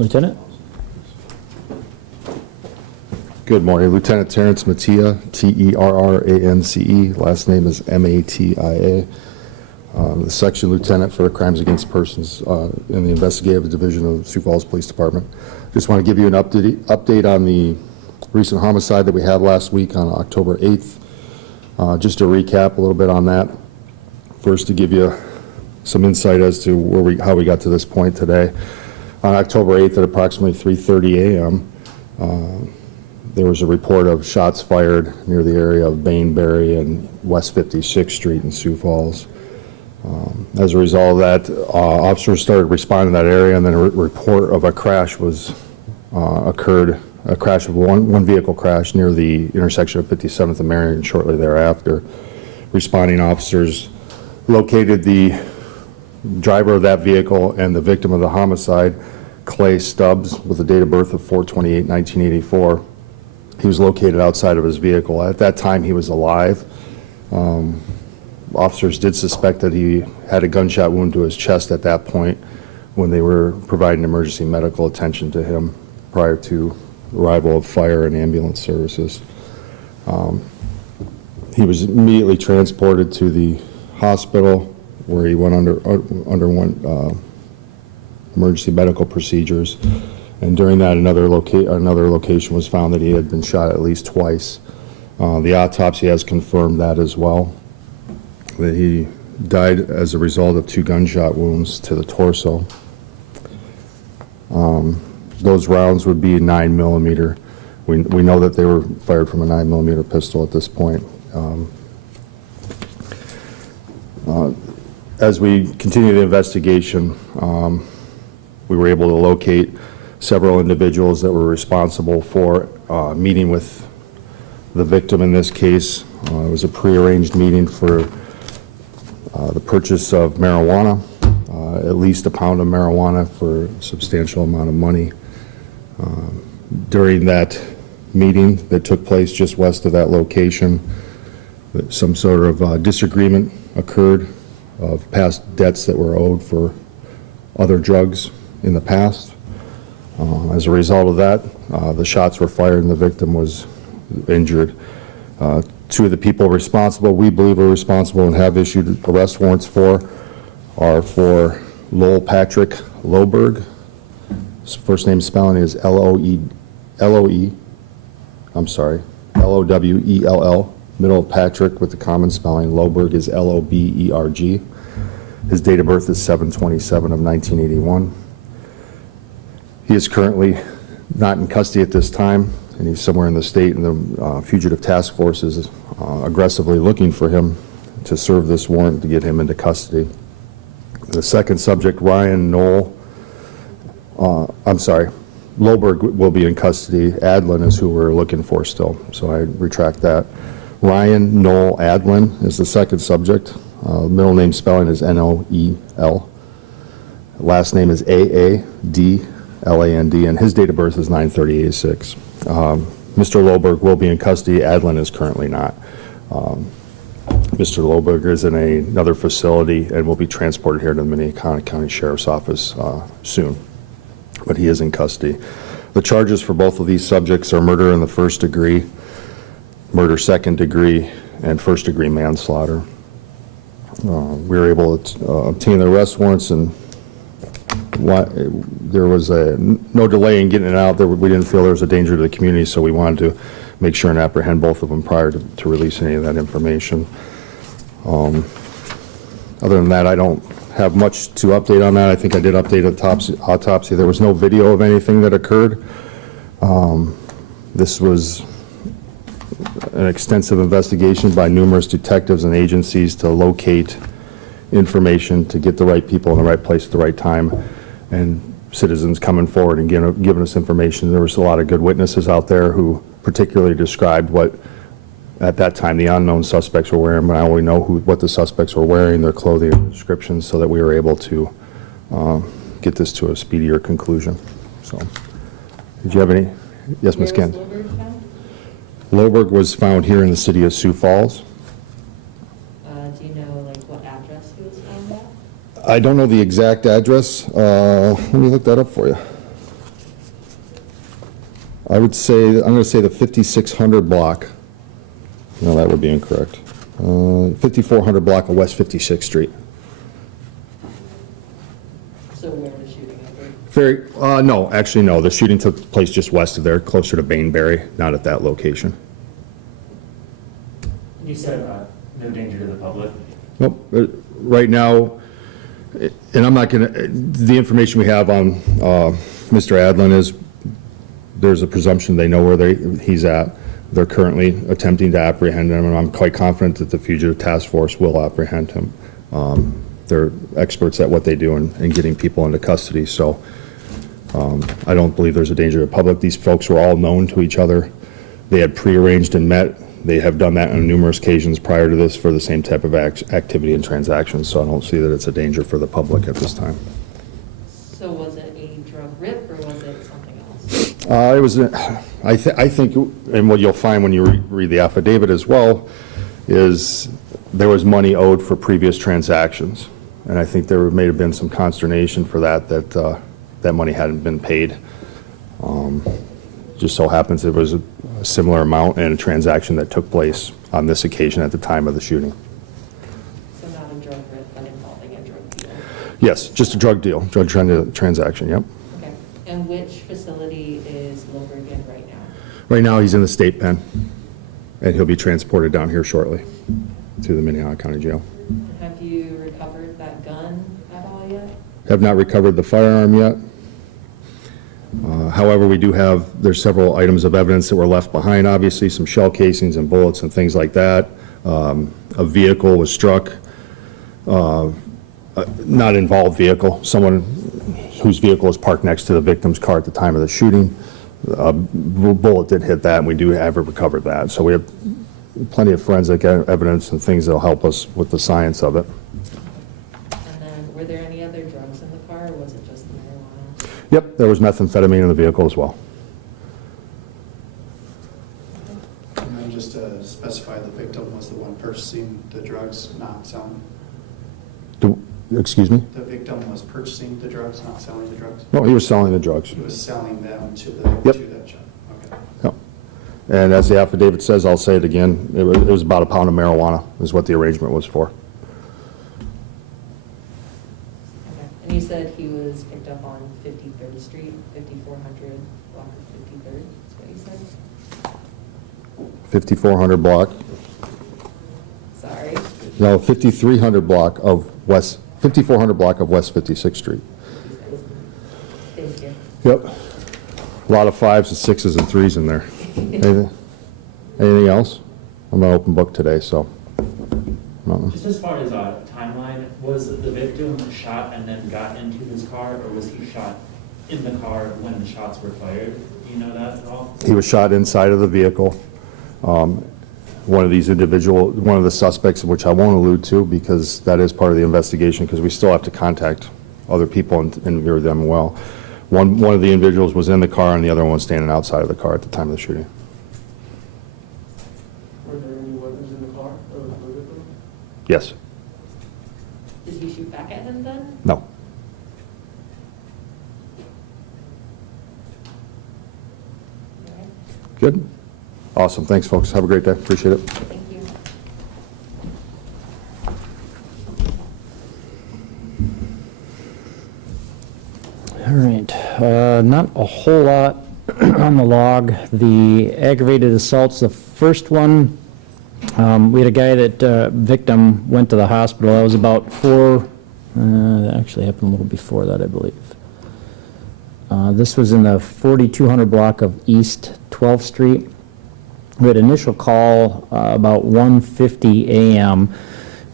Lieutenant? Good morning, Lieutenant Terrence Mattia, T-E-R-R-A-N-C-E. Last name is M-A-T-I-A. The Section Lieutenant for Crimes Against Persons in the Investigative Division of the Sioux Falls Police Department. Just want to give you an update on the recent homicide that we had last week on October 8th. Just to recap a little bit on that. First, to give you some insight as to how we got to this point today. On October 8th at approximately 3:30 a.m., there was a report of shots fired near the area of Bainbury and West 56th Street in Sioux Falls. As a result of that, officers started responding to that area, and then a report of a crash occurred, a crash of one vehicle crash near the intersection of 57th and Marion shortly thereafter. Responding officers located the driver of that vehicle and the victim of the homicide, Clay Stubbs, with a date of birth of 4/28/1984. He was located outside of his vehicle. At that time, he was alive. Officers did suspect that he had a gunshot wound to his chest at that point when they were providing emergency medical attention to him prior to arrival of fire and ambulance services. He was immediately transported to the hospital where he went underwent emergency medical procedures. And during that, another location was found that he had been shot at least twice. The autopsy has confirmed that as well, that he died as a result of 2 gunshot wounds to the torso. Those rounds would be 9mm. We know that they were fired from a 9mm pistol at this point. As we continue the investigation, we were able to locate several individuals that were responsible for meeting with the victim in this case. It was a prearranged meeting for the purchase of marijuana, at least a pound of marijuana for a substantial amount of money. During that meeting that took place just west of that location, some sort of disagreement occurred of past debts that were owed for other drugs in the past. As a result of that, the shots were fired and the victim was injured. 2 of the people responsible, we believe are responsible and have issued arrest warrants for, are for Lowell Patrick Loberg. His first name spelling is L-O-W-E-L-L, middle of Patrick with the common spelling. Loberg is L-O-B-E-R-G. His date of birth is 7/27 of 1981. He is currently not in custody at this time, and he's somewhere in the state, and the Fugitive Task Force is aggressively looking for him to serve this warrant to get him into custody. The second subject, Ryan Knoll, Loberg will be in custody. Adlin is who we're looking for still, so I retract that. Ryan Knoll Adlin is the second subject. Middle name spelling is N-O-E-L. Last name is A-A-D-L-A-N-D, and his date of birth is 9/30/86. Mr. Loberg will be in custody. Adlin is currently not. Mr. Loberg is in another facility and will be transported here to the Minnetonka County Sheriff's Office soon, but he is in custody. The charges for both of these subjects are murder in the first degree, murder second degree, and first degree manslaughter. We were able to obtain the arrest warrants, and there was no delay in getting it out. We didn't feel there was a danger to the community, so we wanted to make sure and apprehend both of them prior to release any of that information. Other than that, I don't have much to update on that. I think I did update autopsy. There was no video of anything that occurred. This was an extensive investigation by numerous detectives and agencies to locate information, to get the right people in the right place at the right time, and citizens coming forward and giving us information. There was a lot of good witnesses out there who particularly described what, at that time, the unknown suspects were wearing, but I only know what the suspects were wearing, their clothing and descriptions, so that we were able to get this to a speedier conclusion. So, did you have any? Yes, Ms. Kent. Loberg was found here in the city of Sioux Falls. Do you know what address he was found at? I don't know the exact address. Let me look that up for you. I would say, I'm going to say the 5600 block. No, that would be incorrect. 5400 block of West 56th Street. So where the shooting occurred? No, actually, no. The shooting took place just west of there, closer to Bainbury, not at that location. You said no danger to the public. Nope. Right now, and I'm not going to, the information we have on Mr. Adlin is there's a presumption they know where he's at. They're currently attempting to apprehend him, and I'm quite confident that the Fugitive Task Force will apprehend him. They're experts at what they do in getting people into custody, so I don't believe there's a danger to the public. These folks were all known to each other. They had prearranged and met. They have done that on numerous occasions prior to this for the same type of activity and transactions, so I don't see that it's a danger for the public at this time. So was it a drug rip or was it something else? It was, I think, and what you'll find when you read the affidavit as well, is there was money owed for previous transactions. And I think there may have been some consternation for that that money hadn't been paid. Just so happens it was a similar amount in a transaction that took place on this occasion at the time of the shooting. So not a drug rip, but involving a drug deal? Yes, just a drug deal, drug transaction, yep. Okay. And which facility is Lilburg in right now? Right now, he's in the state pen, and he'll be transported down here shortly to the Minnehaha County Jail. Have you recovered that gun at all yet? Have not recovered the firearm yet. However, we do have, there's several items of evidence that were left behind, obviously, some shell casings and bullets and things like that. A vehicle was struck, not involved vehicle, someone whose vehicle was parked next to the victim's car at the time of the shooting. A bullet did hit that, and we do have recovered that. So we have plenty of forensic evidence and things that will help us with the science of it. And then were there any other drugs in the car or was it just the marijuana? Yep, there was methamphetamine in the vehicle as well. And then just to specify, the victim was the one purchasing the drugs, not selling. Excuse me? The victim was purchasing the drugs, not selling the drugs. No, he was selling the drugs. He was selling them to Yep. to that shop. Okay. Yep. And as the affidavit says, I'll say it again, it was about a pound of marijuana is what the arrangement was for. Okay. And you said he was picked up on 53rd Street, 5400 block of 53rd, is what you said? 5400 block, Sorry. no, 5300 block of West, 5400 block of West 56th Street. Thank you. Yep. A lot of 5s and 6s and 3s in there. Anything else? I'm an open book today, so. Just as far as timeline, was the victim shot and then got into his car, or was he shot in the car when the shots were fired? Do you know that at all? He was shot inside of the vehicle. One of the suspects, which I won't allude to because that is part of the investigation, because we still have to contact other people and interview them well. One of the individuals was in the car and the other one was standing outside of the car at the time of the shooting. Were there any weapons in the car or with them? Yes. Did he shoot back at him then? No. All right. Good? Awesome. Thanks, folks. Have a great day. Appreciate it. Thank you. All right, not a whole lot on the log. The aggravated assaults, the first one, we had a guy that, victim, went to the hospital. That was about that actually happened a little before that, I believe. This was in the 4200 block of East 12th Street. We had initial call about 1:50 a.m.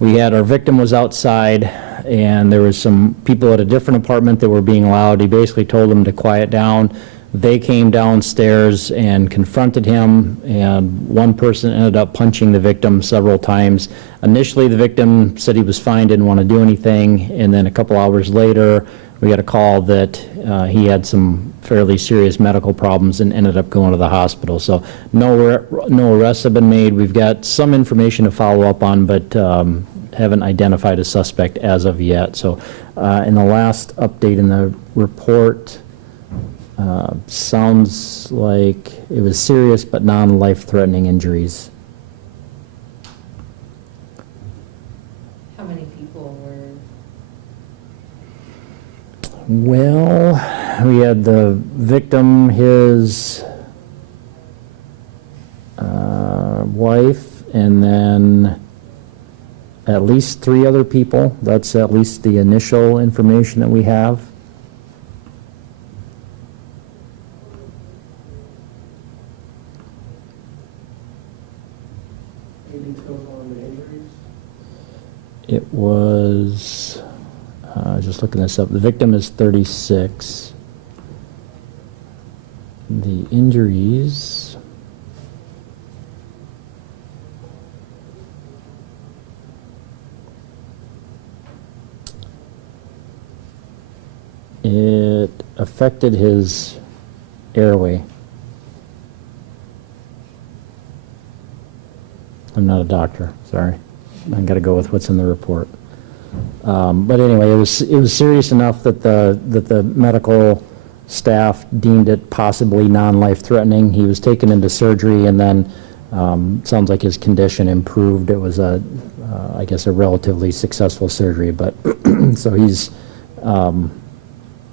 We had, our victim was outside, and there was some people at a different apartment that were being loud. He basically told them to quiet down. They came downstairs and confronted him, and one person ended up punching the victim several times. Initially, the victim said he was fine, didn't want to do anything, and then a couple hours later, we got a call that he had some fairly serious medical problems and ended up going to the hospital. So no arrests have been made. We've got some information to follow up on, but haven't identified a suspect as of yet. So in the last update in the report, Sounds like it was serious but non-life-threatening injuries. How many people were, Well, we had the victim, his wife, and then at least 3 other people. That's at least the initial information that we have. Any details on the injuries? It was, just looking this up, the victim is 36. The injuries, it affected his airway. I'm not a doctor, sorry. I got to go with what's in the report. But anyway, it was serious enough that the medical staff deemed it possibly non-life-threatening. He was taken into surgery, and then sounds like his condition improved. It was I guess, a relatively successful surgery, but so he's,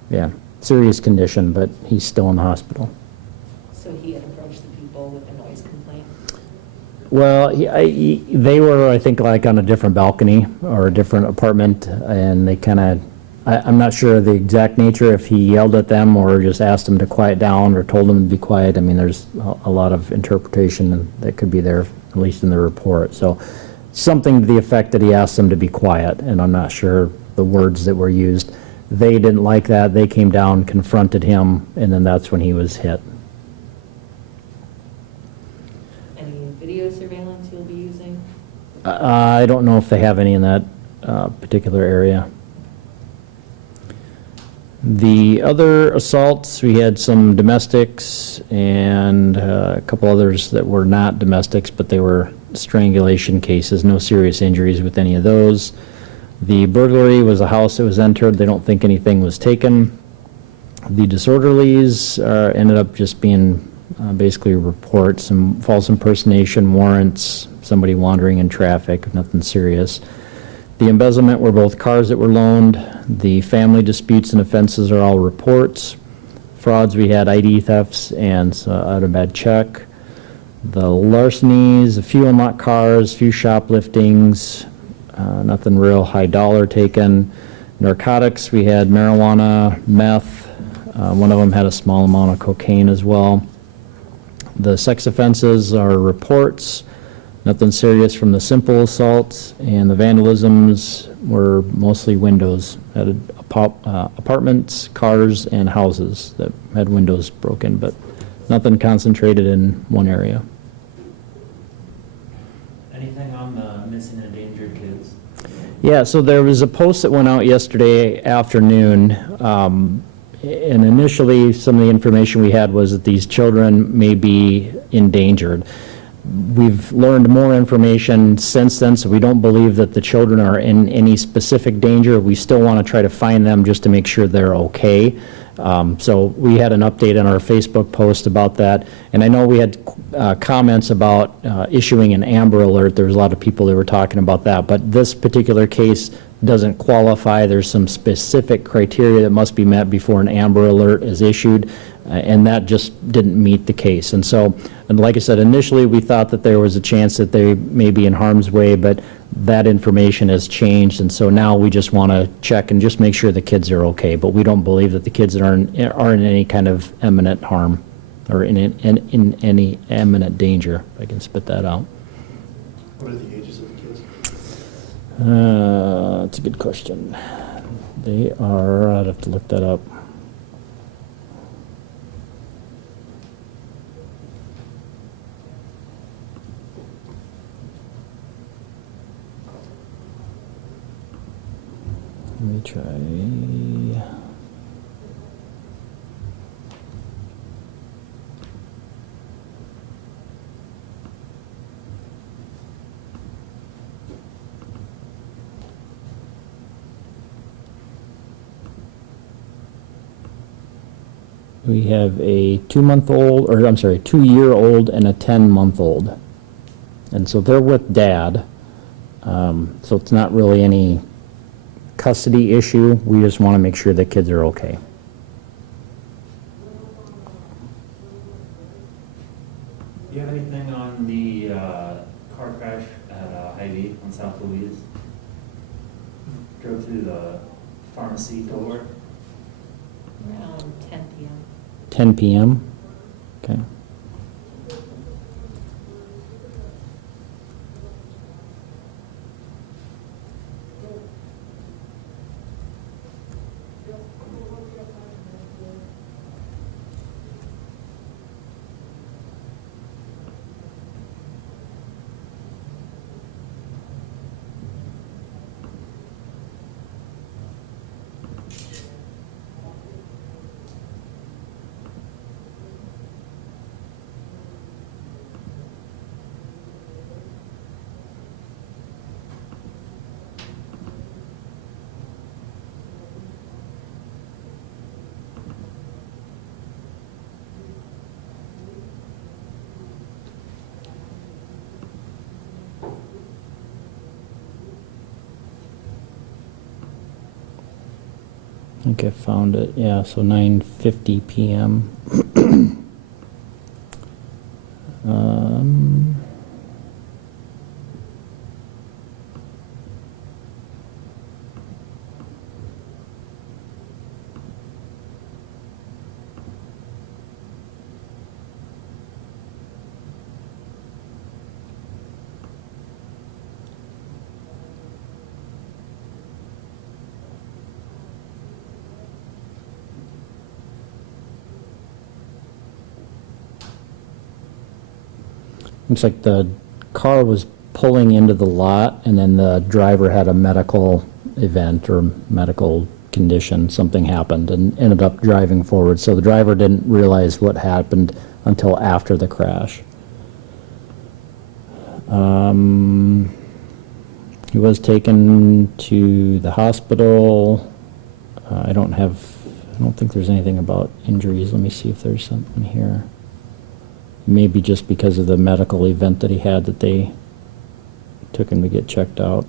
yeah, serious condition, but he's still in the hospital. so he had approached the people with a noise complaint? Well, they were, I think, like on a different balcony or a different apartment, and they kind of, I'm not sure of the exact nature, if he yelled at them or just asked them to quiet down or told them to be quiet. I mean, there's a lot of interpretation that could be there, at least in the report. So something to the effect that he asked them to be quiet, and I'm not sure the words that were used. They didn't like that. They came down, confronted him, and then that's when he was hit. Any video surveillance you'll be using? I don't know if they have any in that particular area. The other assaults, we had some domestics and a couple others that were not domestics, but they were strangulation cases. No serious injuries with any of those. The burglary was a house that was entered. They don't think anything was taken. The disorderlies ended up just being basically reports, some false impersonation warrants, somebody wandering in traffic, nothing serious. The embezzlement were both cars that were loaned. The family disputes and offenses are all reports. Frauds, we had ID thefts and out of bad check. The larcenies, a few unlocked cars, few shopliftings, nothing real high dollar taken. Narcotics, we had marijuana, meth. One of them had a small amount of cocaine as well. The sex offenses are reports. Nothing serious from the simple assaults, and the vandalisms were mostly windows at apartments, cars, and houses that had windows broken, but nothing concentrated in one area. Anything on the missing and endangered kids? Yeah, so there was a post that went out yesterday afternoon, and initially some of the information we had was that these children may be endangered. We've learned more information since then, so we don't believe that the children are in any specific danger. We still want to try to find them just to make sure they're okay. So we had an update on our Facebook post about that, and I know we had comments about issuing an Amber Alert. There was a lot of people that were talking about that, but this particular case doesn't qualify. There's some specific criteria that must be met before an Amber Alert is issued, and that just didn't meet the case. And so, and like I said, initially we thought that there was a chance that they may be in harm's way, but that information has changed, and so now we just want to check and just make sure the kids are okay. But we don't believe that the kids are in any kind of imminent harm or in any imminent danger. If I can spit that out. What are the ages of the kids? That's a good question. They are, I'd have to look that up. Let me try. We have a 2-month-old, or I'm sorry, 2-year-old and a 10-month-old. And so they're with dad. So it's not really any custody issue. We just want to make sure the kids are okay. Do you have anything on the car crash at Hy-Vee on South Louise? Drove through the pharmacy door. Around 10 p.m. 10 p.m.? Okay. I think I found it, yeah, so 9:50 p.m. Looks like the car was pulling into the lot, and then the driver had a medical event or medical condition. Something happened and ended up driving forward. So the driver didn't realize what happened until after the crash. He was taken to the hospital. I don't think there's anything about injuries. Let me see if there's something here. Maybe just because of the medical event that he had that they took him to get checked out.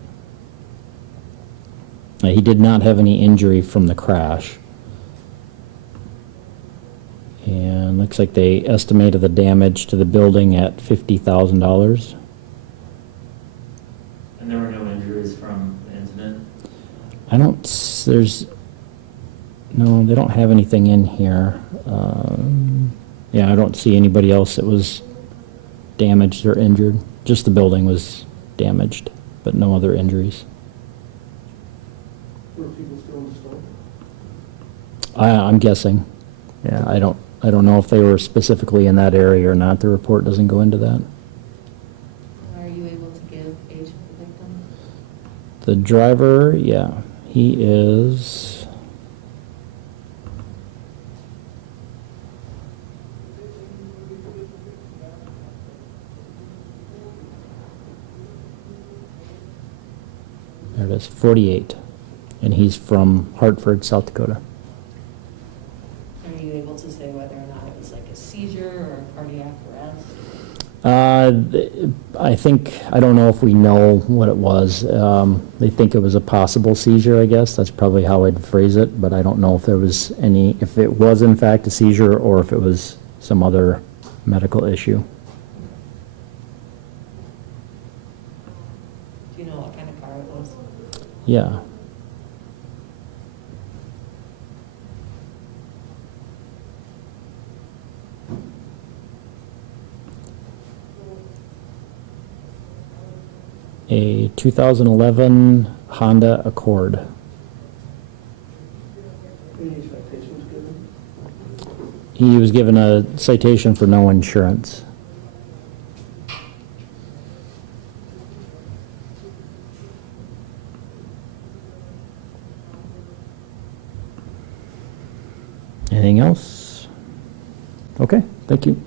He did not have any injury from the crash. And looks like they estimated the damage to the building at $50,000. And there were no injuries from the incident? No, they don't have anything in here. Yeah, I don't see anybody else that was damaged or injured. Just the building was damaged, but no other injuries. Were people still in the store? I'm guessing. Yeah, I don't know if they were specifically in that area or not. The report doesn't go into that. Are you able to give age of the victim? The driver, yeah, he is... There it is, 48, and he's from Hartford, South Dakota. Are you able to say whether or not it was like a seizure or a cardiac arrest? I don't know if we know what it was. They think it was a possible seizure, I guess. That's probably how I'd phrase it, but I don't know if there was if it was in fact a seizure or if it was some other medical issue. Do you know what kind of car it was? Yeah. A 2011 Honda Accord. Any citations given? He was given a citation for no insurance. Anything else? Okay, thank you.